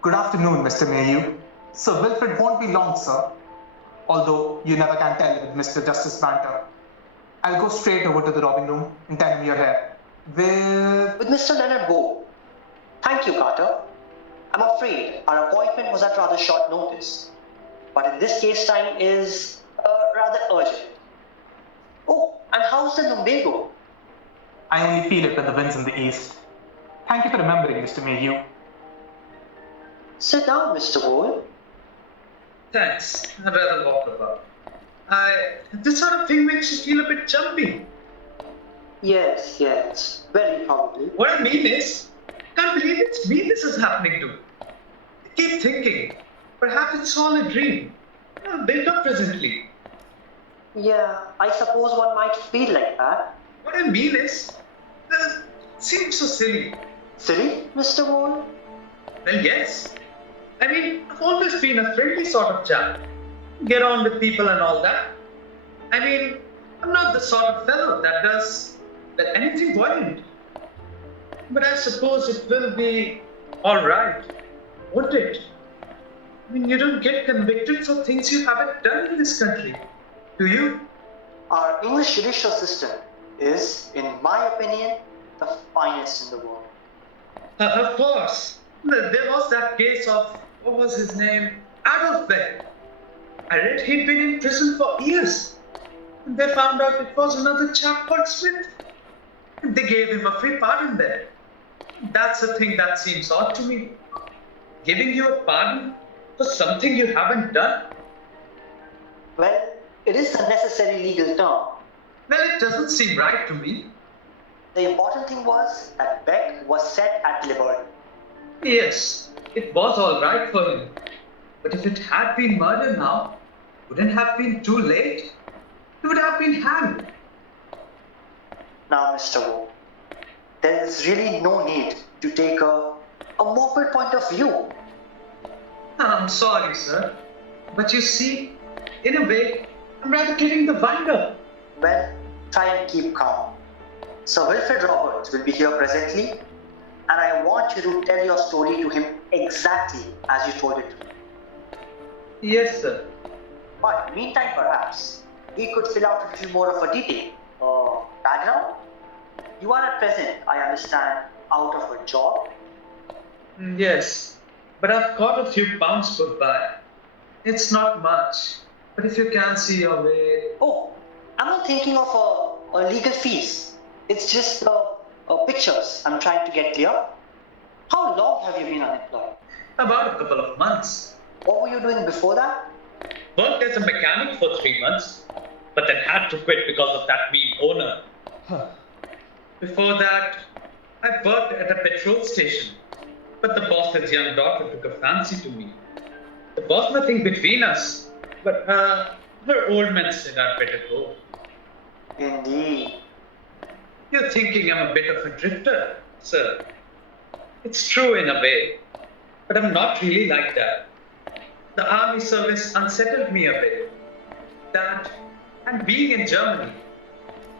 Good afternoon, Mr. Mayhew. Sir Wilfred won't be long, sir. Although you never can tell with Mr. Justice Banter. I'll go straight over to the robbing room and tell him you're here. With Mr. Leonard Bow. Thank you, Carter. I'm afraid our appointment was at rather short notice, but in this case time is rather urgent. Oh, and how's the lumbago? I only feel it when the wind's in the east. Thank you for remembering, Mr. Mayhew. Sit down, Mr. Bowl. Thanks. I'd rather walk about. This sort of thing makes you feel a bit jumpy. Yes, very probably. What I mean is, I can't believe it's me this is happening to. I keep thinking, perhaps it's all a dream. Built up presently. Yeah, I suppose one might feel like that. What I mean is, it seems so silly. Silly, Mr. Bowl? Well, yes. I mean, I've always been a friendly sort of chap. Get on with people and all that. I mean, I'm not the sort of fellow that does anything violent. But I suppose it will be alright, won't it? I mean, you don't get convicted for things you haven't done in this country, do you? Our English judicial system is, in my opinion, the finest in the world. Of course. There was that case of, what was his name? Adolf Beck. I read he'd been in prison for years. And they found out it was another chap called Smith. And they gave him a free pardon there. That's the thing that seems odd to me. Giving you a pardon for something you haven't done? Well, it is a necessary legal term. Well, it doesn't seem right to me. The important thing was that Beck was set at liberty. Yes, it was all right for him. But if it had been murder now, wouldn't have been too late? He would have been hanged. Now, Mr. Wu, there is really no need to take a morbid point of view. I'm sorry, sir. But you see, in a way, I'm rather getting the wind up. Well, try and keep calm. Sir Wilfred Roberts will be here presently, and I want you to tell your story to him exactly as you told it to me. Yes, sir. But meantime, perhaps, we could fill out a little more of a detail. Background? You are at present, I understand, out of a job? Yes, but I've got a few pounds put by. It's not much, but if you can see your way... Oh, I'm not thinking of a legal fees. It's just pictures I'm trying to get clear. How long have you been unemployed? About a couple of months. What were you doing before that? Worked as a mechanic for 3 months, but then had to quit because of that mean owner. Before that, I worked at a petrol station, but the boss's young daughter took a fancy to me. There was nothing between us, but her old man said I'd better go. Indeed. You're thinking I'm a bit of a drifter, sir. It's true in a way, but I'm not really like that. The army service unsettled me a bit. That, and being in Germany,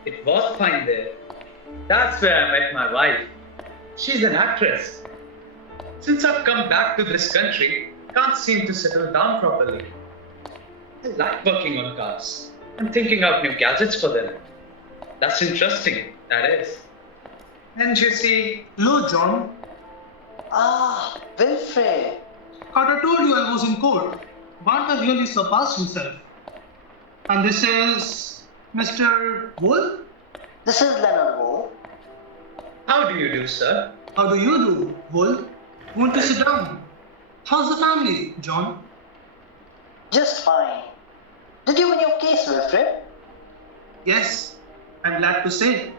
it was fine there. That's where I met my wife. She's an actress. Since I've come back to this country, can't seem to settle down properly. I like working on cars and thinking out new gadgets for them. That's interesting, that is. And you see... Hello, John. Ah, Wilfred. Carter told you I was in court. Banter really surpassed himself. And this is Mr. Wool? This is Leonard Wu. How do you do, sir? How do you do, Wool? Won't you sit down? How's the family, John? Just fine. Did you win your case, Wilfred? Yes, I'm glad to say.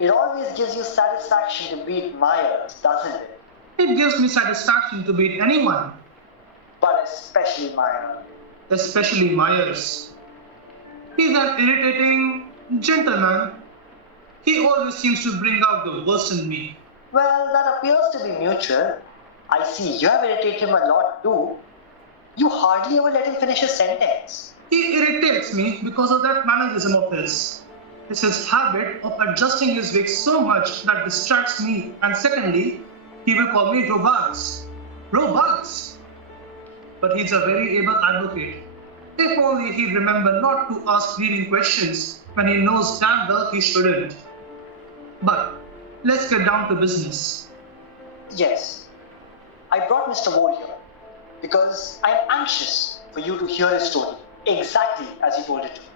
It always gives you satisfaction to beat Myers, doesn't it? It gives me satisfaction to beat anyone, But especially Myers. especially Myers. He's an irritating gentleman. He always seems to bring out the worst in me. Well, that appears to be mutual. I see you have irritated him a lot too. You hardly ever let him finish his sentence. He irritates me because of that mannerism of his. It's his habit of adjusting his wig so much that distracts me, and secondly, he will call me Robards. Robots! But he's a very able advocate. If only he'd remember not to ask leading questions when he knows damn well he shouldn't. But let's get down to business. Yes, I brought Mr. Ward here because I am anxious for you to hear his story exactly as he told it to me.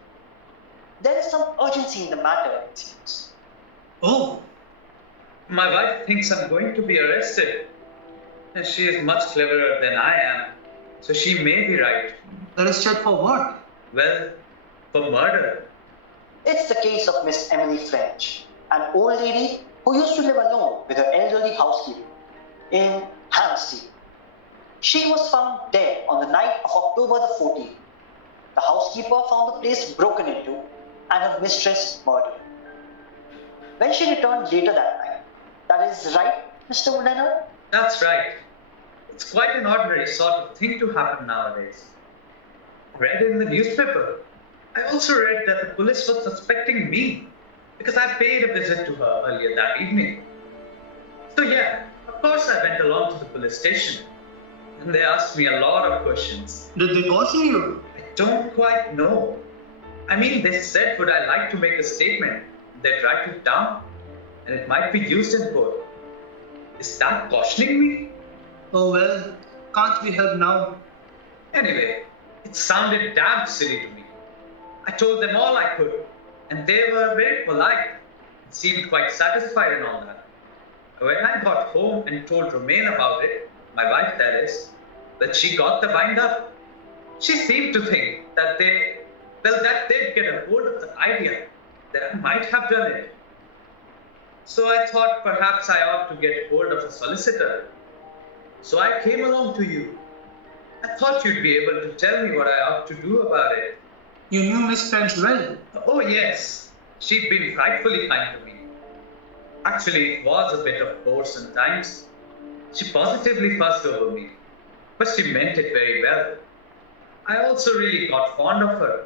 There is some urgency in the matter, it seems. Oh, My wife thinks I'm going to be arrested. And she is much cleverer than I am, so she may be right. let us check for what? Well, for murder. It's the case of Miss Emily French, an old lady who used to live alone with her elderly housekeeper in Hampstead. She was found dead on the night of October the 14th. The housekeeper found the place broken into and her mistress murdered. When she returned later that night, that is right, Mr. Leonard? That's right. It's quite an ordinary sort of thing to happen nowadays. Read in the newspaper. I also read that the police was suspecting me because I paid a visit to her earlier that evening. So yeah, of course I went along to the police station and they asked me a lot of questions. Did they caution you? I don't quite know. I mean, they said would I like to make a statement. They'd write it down and it might be used in court. Is that cautioning me? Oh well, can't we help now? Anyway, it sounded damn silly to me. I told them all I could, and they were very polite and seemed quite satisfied and all that. When I got home and told Romaine about it, my wife that is, that she got the wind up, she seemed to think that they'd get a hold of the idea that I might have done it. So I thought perhaps I ought to get hold of a solicitor. So I came along to you. I thought you'd be able to tell me what I ought to do about it. You knew Miss French well. Oh yes, she'd been frightfully kind to me. Actually, it was a bit of bore sometimes. She positively fussed over me, but she meant it very well. I also really got fond of her,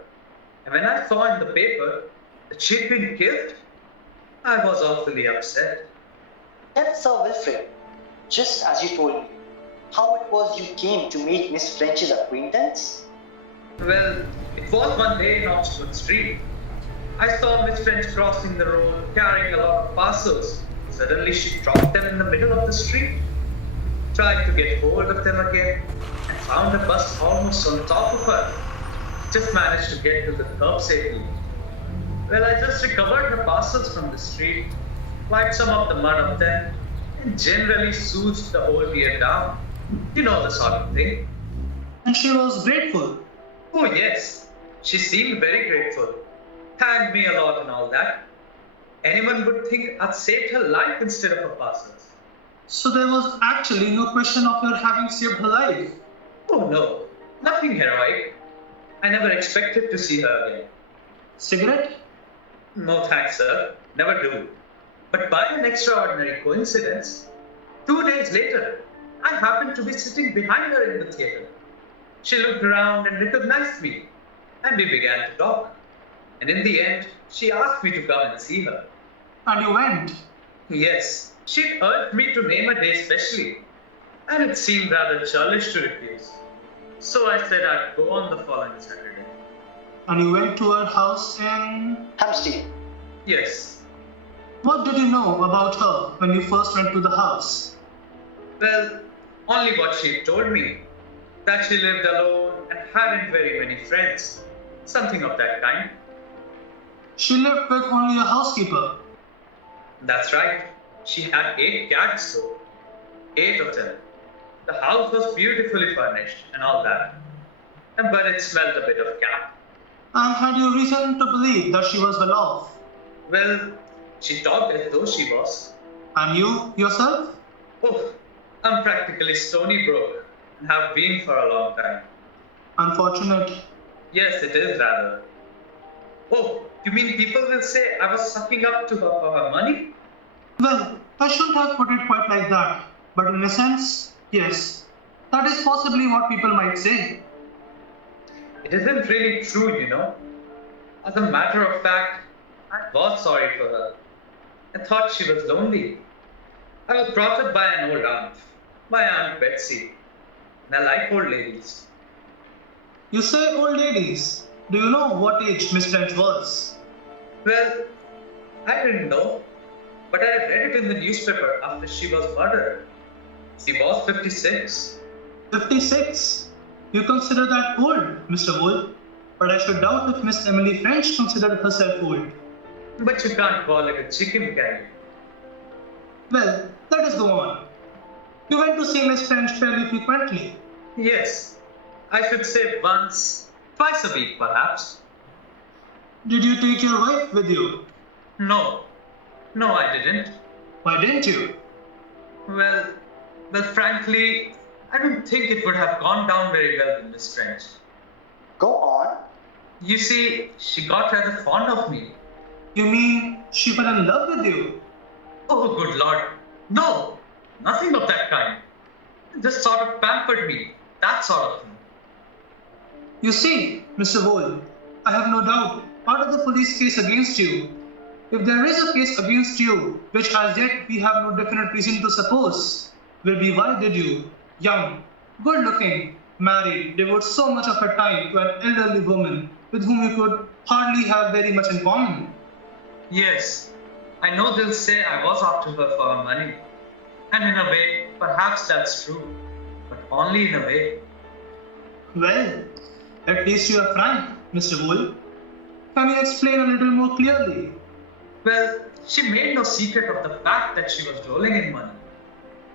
and when I saw in the paper that she'd been killed, I was awfully upset. Tell Sir Wilfrid, just as you told me, how it was you came to make Miss French's acquaintance? Well, it was one day in Oxford Street. I saw Miss French crossing the road carrying a lot of parcels. Suddenly she dropped them in the middle of the street, tried to get hold of them again, and found a bus almost on top of her. Just managed to get to the curb safely. Well, I just recovered her parcels from the street, wiped some of the mud off them, and generally soothed the old dear down. You know the sort of thing. And she was grateful. Oh yes, she seemed very grateful. Thanked me a lot and all that. Anyone would think I'd saved her life instead of her parcels. So there was actually no question of your having saved her life. Oh no, nothing heroic. I never expected to see her again. Cigarette? No thanks, sir. Never do. But by an extraordinary coincidence, 2 days later, I happened to be sitting behind her in the theatre. She looked around and recognized me, and we began to talk. And in the end, she asked me to come and see her. And you went. Yes, she'd urged me to name a day specially, and it seemed rather churlish to refuse. So I said I'd go on the following Saturday. And you went to her house in... Hampstead. Yes. What did you know about her when you first went to the house? Well, only what she told me. That she lived alone and hadn't very many friends. Something of that kind. She lived with only a housekeeper. That's right. She had 8 cats though. 8 of them. The house was beautifully furnished and all that. But it smelled a bit of cat. And had you reason to believe that she was well off? Well, she talked as though she was. And you, yourself? Oh, I'm practically stony broke and have been for a long time. Unfortunate. Yes, it is rather. Oh, you mean people will say I was sucking up to her for her money? Well, I shouldn't have put it quite like that. But in a sense, yes. That is possibly what people might say. It isn't really true, you know. As a matter of fact, I was sorry for her. I thought she was lonely. I was brought up by an old aunt, my Aunt Betsy, and I like old ladies. You say old ladies. Do you know what age Miss French was? Well, I didn't know, but I read it in the newspaper after she was murdered. She was 56. 56? You consider that old, Mr. Wool? But I should doubt if Miss Emily French considered herself old. But you can't call it a chicken, can you? Well, let us go on. You went to see Miss French fairly frequently. Yes, I should say once, twice a week perhaps. Did you take your wife with you? No, no, I didn't. Why didn't you? Well, frankly, I don't think it would have gone down very well with Miss French. Go on. You see, she got rather fond of me. You mean she fell in love with you? Oh, good Lord. No, nothing of that kind. Just sort of pampered me, that sort of thing. You see, Mr. Wool, I have no doubt part of the police case against you. If there is a case against you, which as yet we have no definite reason to suppose, will be why did you, young, good looking, married, devote so much of her time to an elderly woman with whom you could hardly have very much in common? Yes, I know they'll say I was after her for her money. And in a way, perhaps that's true. But only in a way. Well, at least you are frank, Mr. Wool. Can you explain a little more clearly? Well, she made no secret of the fact that she was rolling in money.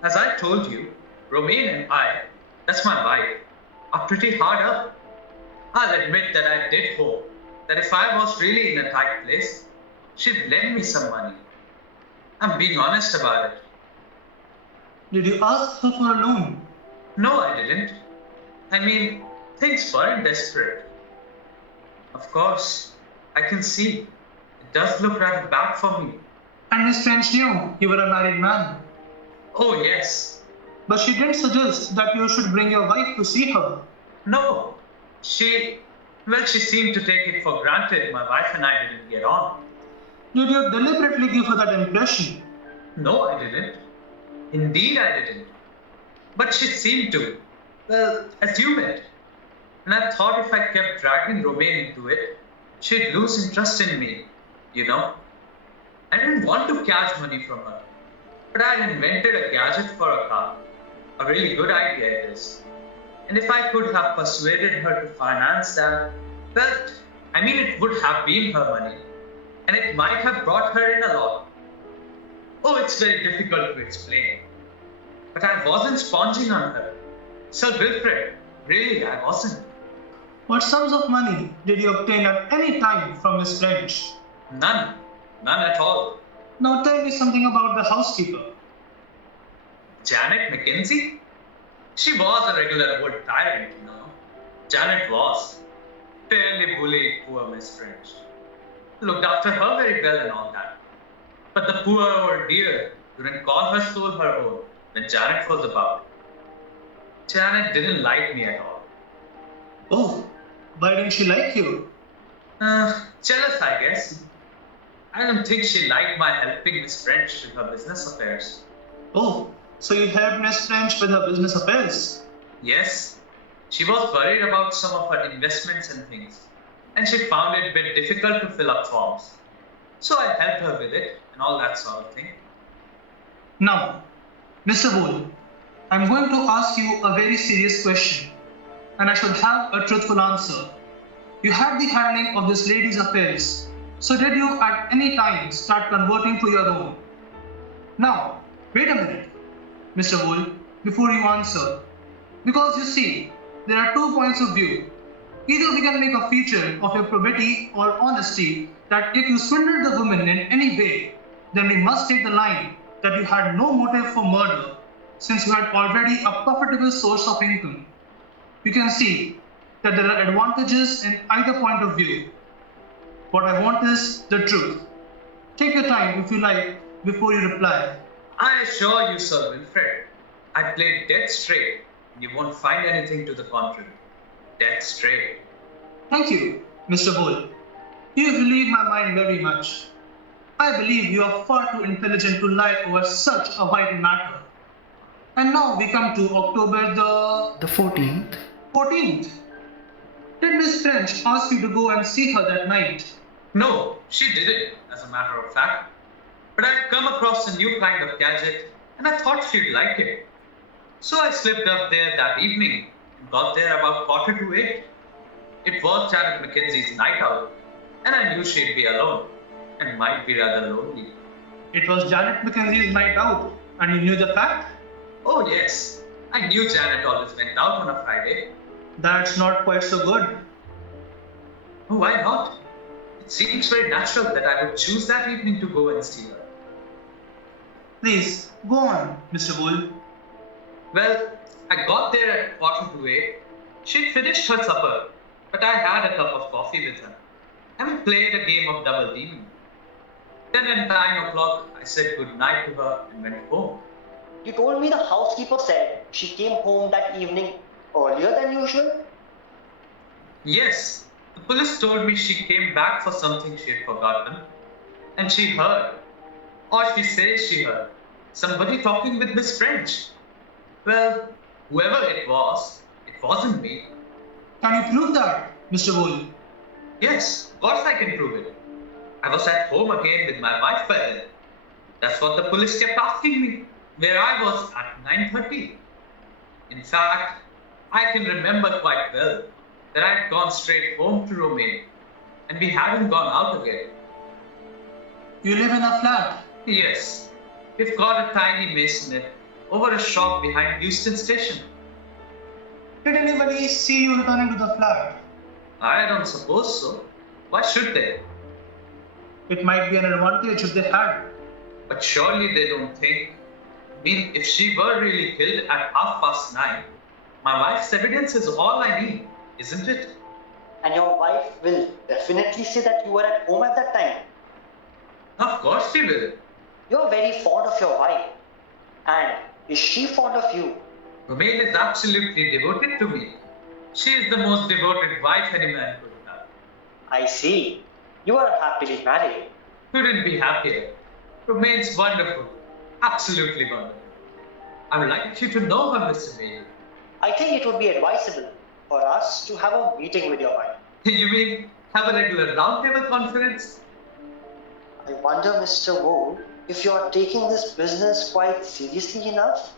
As I told you, Romaine and I, that's my wife, are pretty hard up. I'll admit that I did hope that if I was really in a tight place, she'd lend me some money. I'm being honest about it. Did you ask her for a loan? No, I didn't. I mean, things weren't desperate. Of course, I can see. It does look rather bad for me. And Miss French knew you were a married man. Oh, yes. But she didn't suggest that you should bring your wife to see her. No. She seemed to take it for granted my wife and I didn't get on. Did you deliberately give her that impression? No, I didn't. Indeed, I didn't. But she seemed to. Well, assume it. And I thought if I kept dragging Romaine into it, she'd lose interest in me, you know. I didn't want to cash money from her. But I had invented a gadget for a car. A really good idea it is. And if I could have persuaded her to finance that, well, I mean, it would have been her money. And it might have brought her in a lot. Oh, it's very difficult to explain. But I wasn't sponging on her. Sir Wilfred, really, I wasn't. What sums of money did you obtain at any time from Miss French? None. None at all. Now tell me something about the housekeeper. Janet Mackenzie? She was a regular old tyrant, you know. Janet was. Fairly bullied poor Miss French. Looked after her very well and all that. But the poor old dear couldn't call her soul her own when Janet was about. Janet didn't like me at all. Oh, why didn't she like you? Jealous, I guess. I don't think she liked my helping Miss French with her business affairs. Oh, so you helped Miss French with her business affairs? Yes. She was worried about some of her investments and things, and she found it a bit difficult to fill up forms. So I helped her with it and all that sort of thing. Now, Mr. Wool, I'm going to ask you a very serious question, and I should have a truthful answer. You had the handling of this lady's affairs, so did you at any time start converting to your own? Now, wait a minute, Mr. Wool, before you answer. Because you see, there are 2 points of view. Either we can make a feature of your probity or honesty that if you swindled the woman in any way, then we must take the line that you had no motive for murder, since you had already a profitable source of income. You can see that there are advantages in either point of view. What I want is the truth. Take your time if you like before you reply. I assure you, Sir Wilfred, I played dead straight, and you won't find anything to the contrary. Dead straight. Thank you, Mr. Wool. You relieve my mind very much. I believe you are far too intelligent to lie over such a vital matter. And now we come to October The 14th. 14th. Did Miss French ask you to go and see her that night? No, she didn't, as a matter of fact. But I'd come across a new kind of gadget, and I thought she'd like it. So I slipped up there that evening and got there about 7:45. It was Janet Mackenzie's night out, and I knew she'd be alone and might be rather lonely. It was Janet Mackenzie's night out, and you knew the fact? Oh, yes, I knew Janet always went out on a Friday. That's not quite so good. Oh, why not? It seems very natural that I would choose that evening to go and see her. Please, go on, Mr. Wool. Well, I got there at 7:45. She'd finished her supper, but I had a cup of coffee with her, and we played a game of double demon. Then at 9 o'clock, I said good night to her and went home. You told me the housekeeper said she came home that evening earlier than usual? Yes, the police told me she came back for something she had forgotten, and she heard, or she says she heard, somebody talking with Miss French. Well, whoever it wasn't me. Can you prove that, Mr. Wool? Yes, of course I can prove it. I was at home again with my wife by then. That's what the police kept asking me, where I was at 9:30. In fact, I can remember quite well that I had gone straight home to Romaine, and we hadn't gone out again. You live in a flat. Yes, we've got a tiny masonette over a shop behind Euston Station. Did anybody see you returning to the flat? I don't suppose so. Why should they? It might be an advantage if they had. But surely they don't think. I mean, if she were really killed at 9:30, my wife's evidence is all I need, isn't it? And your wife will definitely say that you were at home at that time. Of course she will. You're very fond of your wife. And is she fond of you? Romaine is absolutely devoted to me. She is the most devoted wife any man could have. I see. You are happily married. Couldn't be happier. Romaine's wonderful. Absolutely wonderful. I would like you to know her, Mr. Mayor. I think it would be advisable for us to have a meeting with your wife. You mean have a regular roundtable conference? I wonder, Mr. Wu, if you are taking this business quite seriously enough?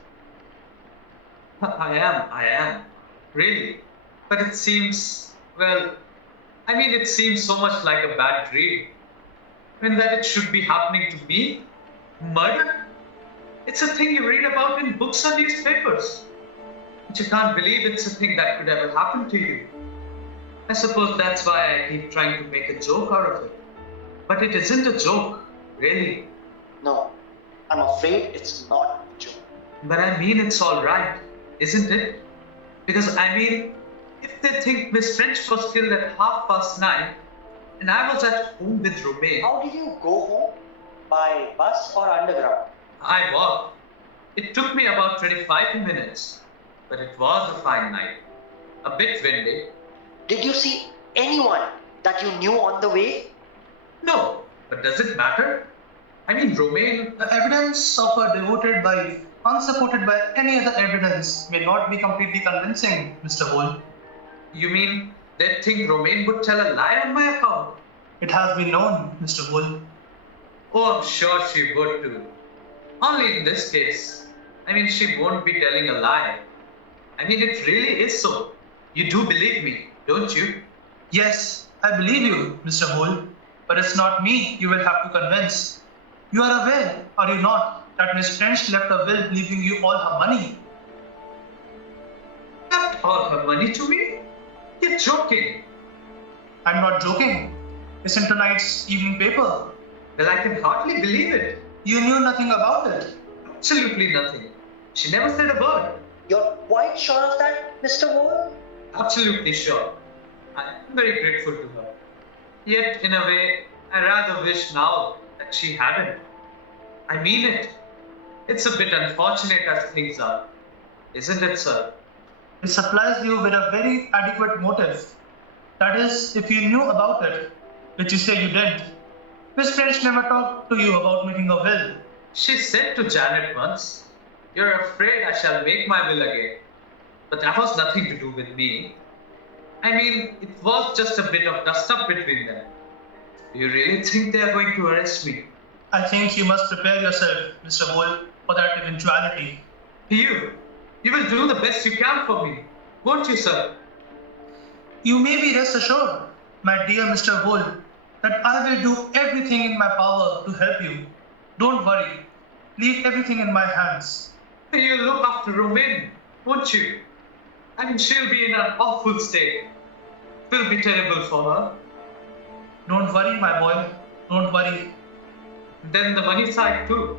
I am. Really. But it seems, well, it seems so much like a bad dream. That it should be happening to me? Murder? It's a thing you read about in books and newspapers. But you can't believe it's a thing that could ever happen to you. I suppose that's why I keep trying to make a joke out of it. But it isn't a joke, really. No, I'm afraid it's not a joke. But it's all right, isn't it? Because if they think Miss French was killed at 9:30 and I was at home with Romaine. How did you go home? By bus or underground? I walked. It took me about 25 minutes, but it was a fine night. A bit windy. Did you see anyone that you knew on the way? No, but does it matter? Romaine. The evidence of a devoted wife, unsupported by any other evidence, may not be completely convincing, Mr. Wool. You mean they think Romaine would tell a lie on my account? It has been known, Mr. Wool. Oh, I'm sure she would too. Only in this case. She won't be telling a lie. It really is so. You do believe me, don't you? Yes, I believe you, Mr. Wool. But it's not me you will have to convince. You are aware, are you not, that Miss French left a will leaving you all her money? Left all her money to me? You're joking. I'm not joking. It's in tonight's evening paper. Well, I can hardly believe it. You knew nothing about it. Absolutely nothing. She never said a word. You're quite sure of that, Mr. Wu? Absolutely sure. I'm very grateful to her. Yet, in a way, I rather wish now that she hadn't. I mean it. It's a bit unfortunate as things are. Isn't it, sir? It supplies you with a very adequate motive. That is, if you knew about it, which you say you did. Miss French never talked to you about making a will. She said to Janet once, You're afraid I shall make my will again. But that was nothing to do with me. I mean, it was just a bit of dust-up between them. Do you really think they are going to arrest me? I think you must prepare yourself, Mr. Vole, for that eventuality. You will do the best you can for me, won't you, sir? You may be rest assured, my dear Mr. Vole, that I will do everything in my power to help you. Don't worry. Leave everything in my hands. You'll look after Romaine, won't you? I mean, she'll be in an awful state. It will be terrible for her. Don't worry, my boy. Don't worry. Then the money side too.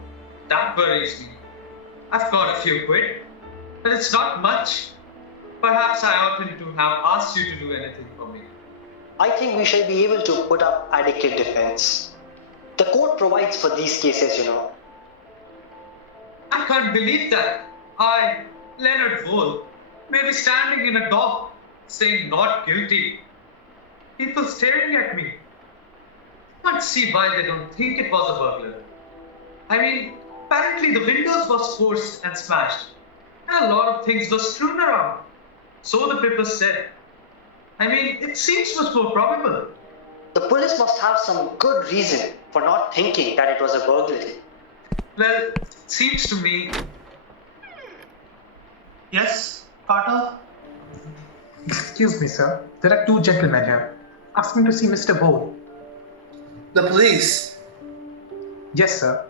That worries me. I've got a few quid, but it's not much. Perhaps I oughtn't to have asked you to do anything for me. I think we shall be able to put up adequate defense. The court provides for these cases, you know. I can't believe that. I, Leonard Vole, may be standing in a dock saying not guilty. People staring at me. I can't see why they don't think it was a burglar. I mean, apparently the windows was forced and smashed, and a lot of things were strewn around. So the papers said. I mean, it seems much more probable. The police must have some good reason for not thinking that it was a burglary. Well, it seems to me. Yes, Carter? Excuse me, sir. There are two gentlemen here, asking to see Mr. Vole. The police? Yes, sir.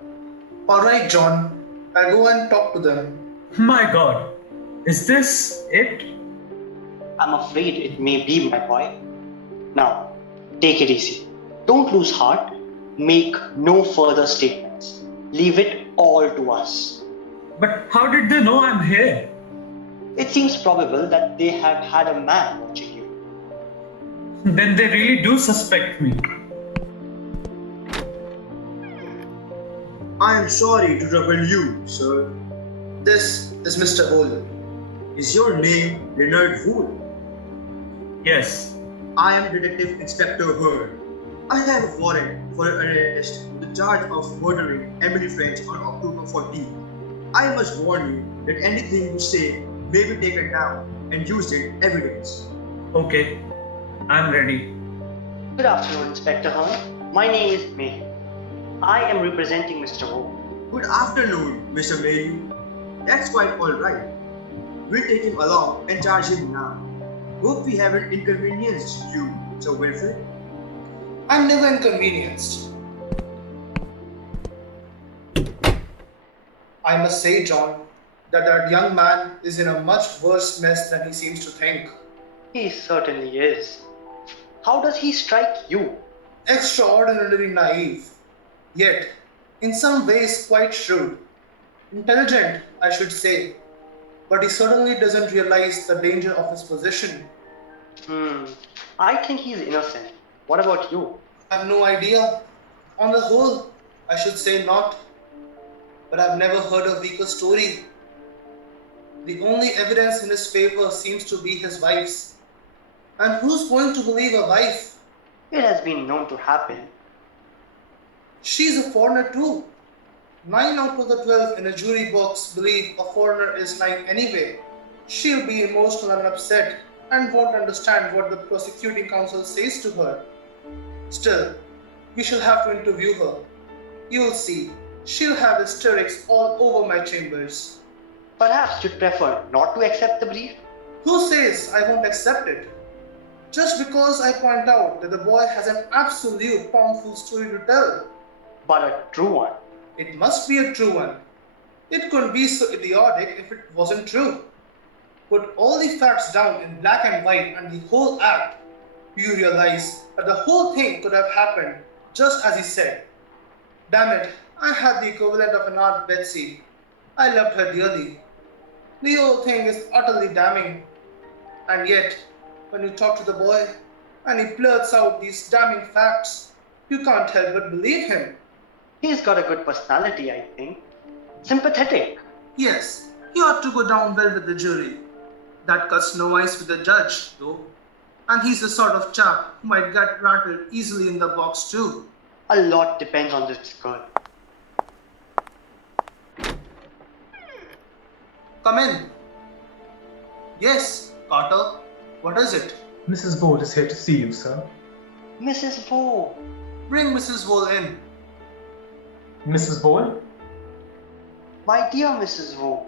Alright, John. I'll go and talk to them. My God, is this it? I'm afraid it may be, my boy. Now, take it easy. Don't lose heart. Make no further statements. Leave it all to us. But how did they know I'm here? It seems probable that they have had a man watching you. Then they really do suspect me. I am sorry to trouble you, sir. This is Mr. Vole. Is your name Leonard Vole? Yes. I am Detective Inspector Hurd. I have a warrant for arrest on the charge of murdering Emily French on October 14. I must warn you that anything you say may be taken down and used as evidence. Okay, I'm ready. Good afternoon, Inspector Hearn. My name is Mayhew. I am representing Mr. Vole. Good afternoon, Mr. Mayhew. That's quite alright. We'll take him along and charge him now. Hope we haven't inconvenienced you, Sir Wilfred. I'm never inconvenienced. I must say, John, that young man is in a much worse mess than he seems to think. He certainly is. How does he strike you? Extraordinarily naive, yet in some ways quite shrewd. Intelligent, I should say, but he certainly doesn't realize the danger of his position. I think he's innocent. What about you? I have no idea. On the whole, I should say not. But I've never heard a weaker story. The only evidence in his favor seems to be his wife's. And who's going to believe a wife? It has been known to happen. She's a foreigner too. 9 out of the 12 in a jury box believe a foreigner is lying anyway. She'll be emotional and upset and won't understand what the prosecuting counsel says to her. Still, we shall have to interview her. You'll see, she'll have hysterics all over my chambers. Perhaps you'd prefer not to accept the brief? Who says I won't accept it? Just because I point out that the boy has an absolute powerful story to tell. But a true one. It must be a true one. It couldn't be so idiotic if it wasn't true. Put all the facts down in black and white and the whole act, you realize that the whole thing could have happened just as he said. Damn it, I had the equivalent of an Aunt Betsy. I loved her dearly. The whole thing is utterly damning. And yet, when you talk to the boy and he blurts out these damning facts, you can't help but believe him. He's got a good personality, I think. Sympathetic. Yes, he ought to go down well with the jury. That cuts no ice with the judge, though. And he's the sort of chap who might get rattled easily in the box, too. A lot depends on this girl. Come in. Yes, Carter. What is it? Mrs. Vole is here to see you, sir. Mrs. Vo. Bring Mrs. Vole in. Mrs. Vole? My dear Mrs. Vo.